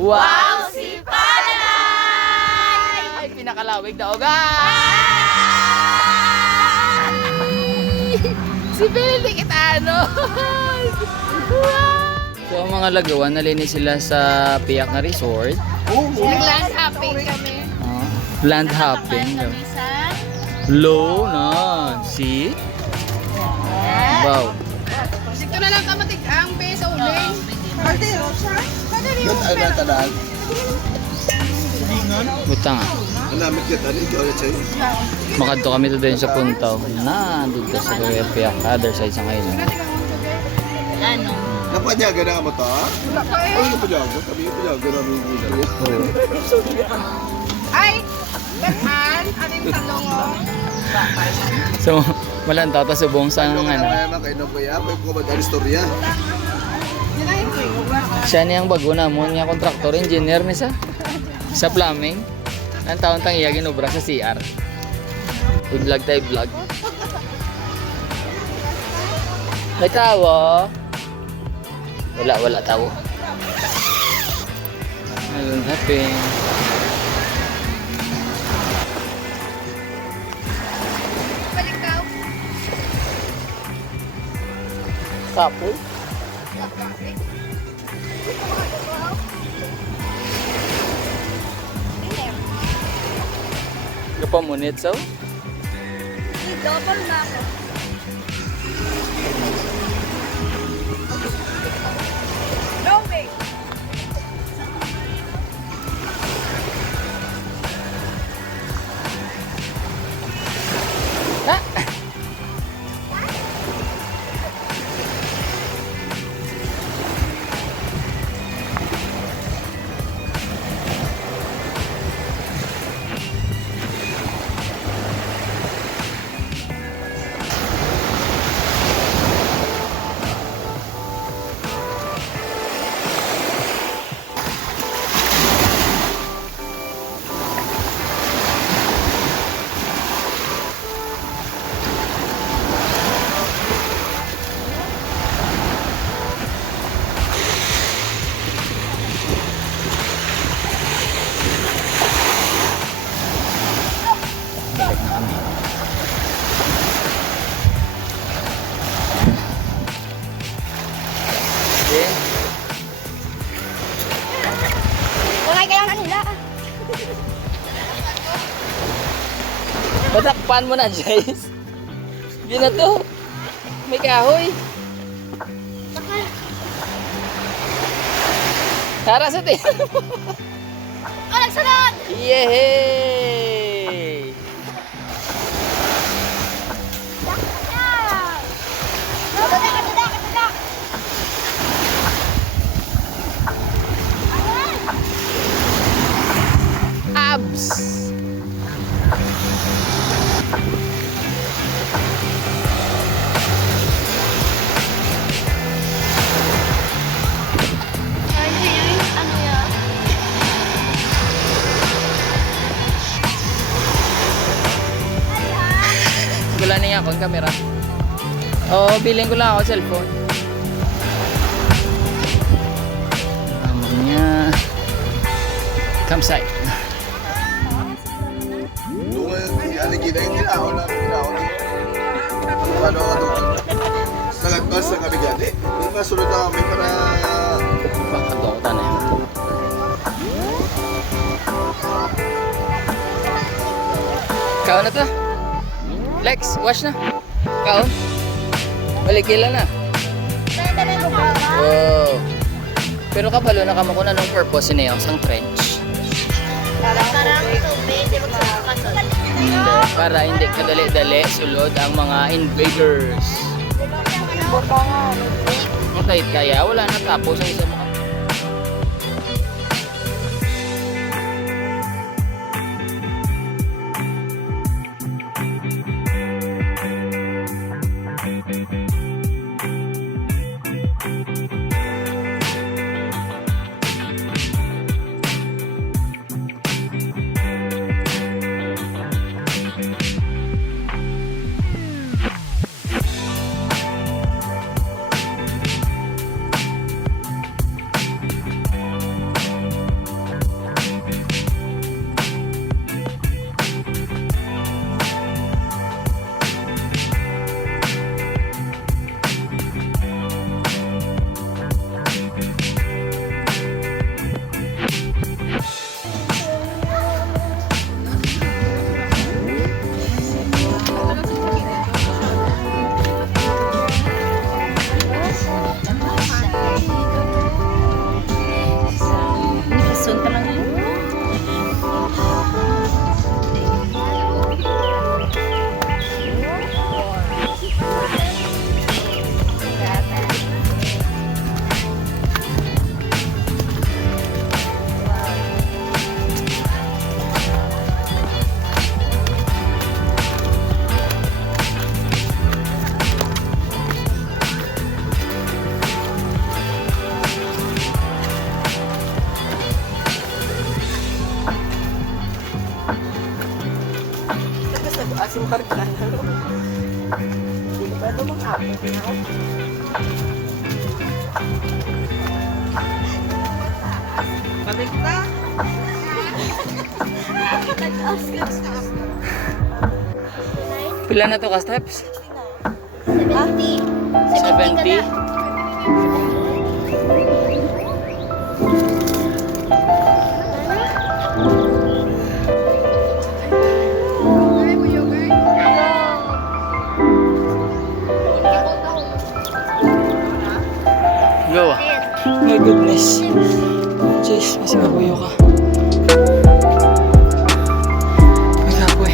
Wow, si Palay! Pinakalawig daw, guys! Si Benedict ano? So, ang mga lagawan, nalinis sila sa Piak na resort. Nag-land hopping kami. Land hopping. Kami sa... Low na. See? Wow. Dito na lang kamatig ang base uling. Butang nga. Makadto kami to din sa Puntaw. Na, dito sa Piak, other side sa island. Ano? Napanyaga na mo to? Ay, napanyaga. Kami yung panyaga namin yung gulo. Ay! Gahan! Ano yung talong So, malantaw ta subong sa Ano ano. ka naman kainom ko yan? May kumad ang istorya. Siya niyang bago na mo niya kontraktor engineer ni sa plumbing. Ang taon tang iya ginubra sa CR. I-vlog tayo vlog. May tawo. Wala tawo. Ayun, happy. Balik daw. Couple? Gapamunit so? Double na ako. No way! Wala kayo na nila. Matakpan mo na, Jace. Hindi na to. May kahoy. Tara sa tin. Oh, nagsunod! Yehey! Abs! Ano yan? Wala na niya akong camera. Oo, bilhin ko lang ako cellphone. Namanya campsite. Doon nga, aligid na yung tinahon na. Ano doon? Nagagpas na kami gani. Yung masunod na kami para... Baka doon na yun. Kaon na to. Lex, wash na. Kaon. Balikila na. Wow. Pero kabalo na kamo ko na nung purpose niya yung sang trench. Tarang tubig, di magsusukat. Hindi, para hindi kadali-dali sulod ang mga invaders. Okay, kaya wala na tapos ang isa mo. si Morgan. Hindi ko pwede manghapon na. Balik na. Pila na to ka steps? 70. 70? Go. My goodness. Jeez, masih mabuyo ka. May kapoy.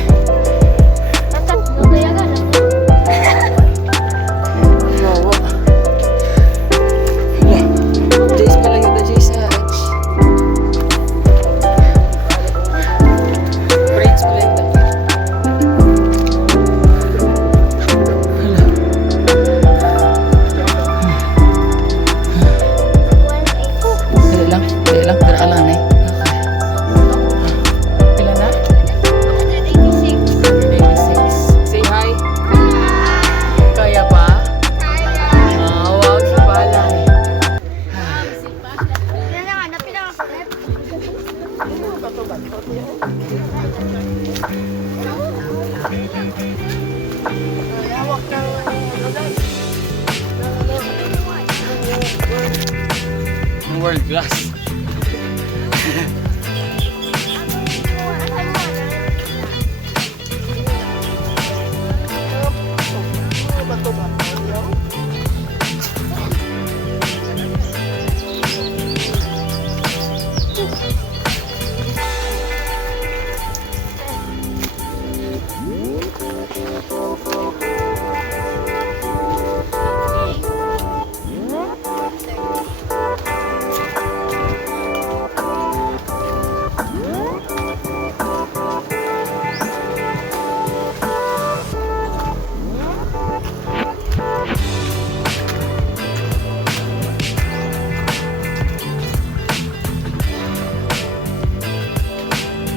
Gawa. Hala. Jeez pala yun na Jeez sa edge. Braids pala yun. Hala. Dali lang, dara ka lang eh. Pila na? 86. Say hi. Kaya pa? Wow, si Balay. Hawak ng World class.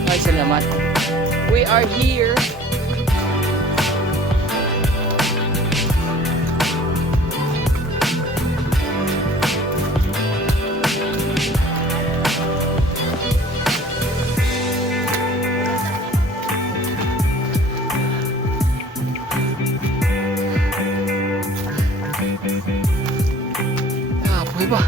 Ay, salamat. We are here. Apoy ba?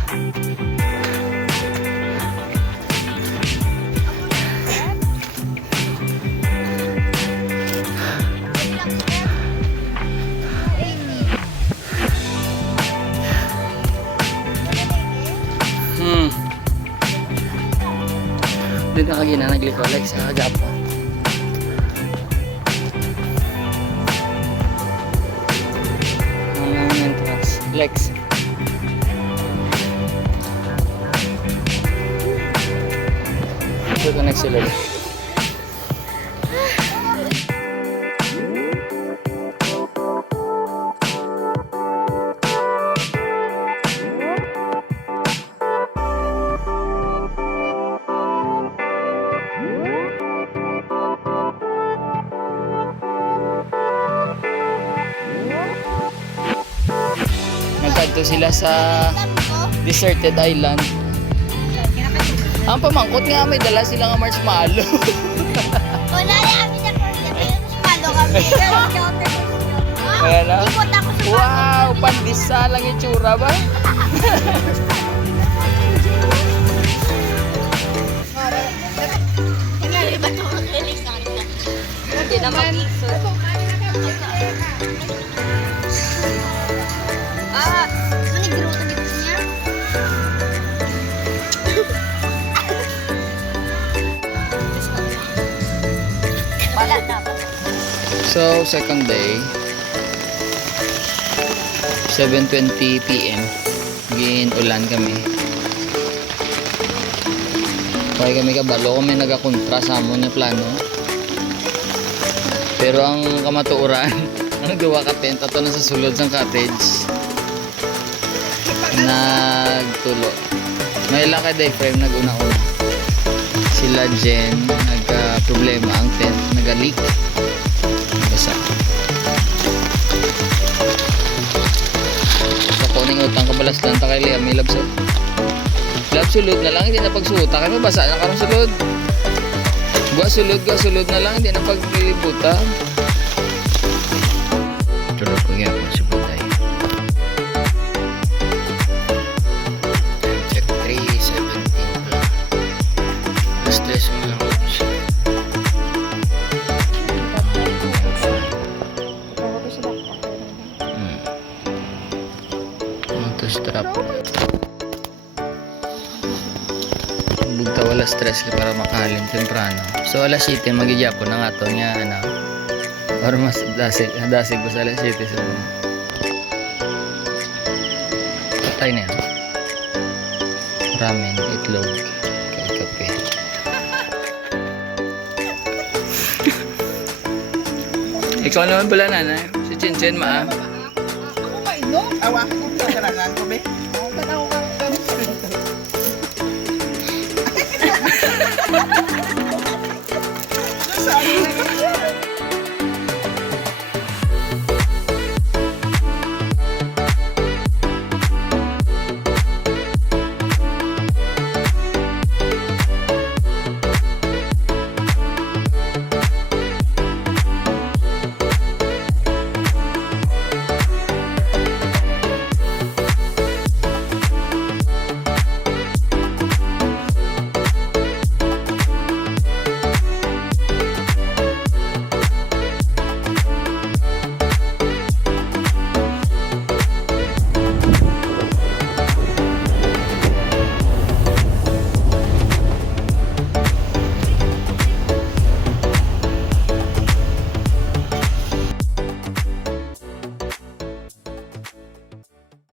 Doon na kagina nagliko Lex sa Japon. Ang entrance. Lex. Ito ka next sila. Nagkadto sila sa deserted island. Ang pamangkot nga may dala sila nga marshmallow. Wala na kami sa Korea. Pero mas malo kami. Ayan na. Ikot ako sa Wow! Pandisa lang yung tsura ba? Hindi ba ito kakilisan ka? Hindi na mag-ikot. Manigruto dito niya. Wala dapat. So, second day. 7:20 PM. Gin-ulan kami. Kaya kami kabalo kami nagakontra sa amon nga plano. Pero ang kamatuoran, ang gawa ka tent ato na sa sulod sang cottage. Nagtulo. May lang kay frame nag-una-una. Sila Jen nagka-problema ang tent, naga-leak. Basta ning utang kabalastan ta kay Liam may labso. Lab sulod na lang, hindi na pagsuta kay mabasa na karon sulod. Gwa sulod na lang, hindi na paglibuta. Tulog ko gyapon si Buday. Time check 3:17 pa. Alas 3 mo lang siya. Strap. Bugta wala stress ka para makahalin temprano. So alas 7 magigyapo na nga to nga ano. Or mas dasig ko sa alas 7 so. Patay na yan. Ramen, itlog, kay kape. Ikaw naman pala nanay. Si Chinchin ma. Awa,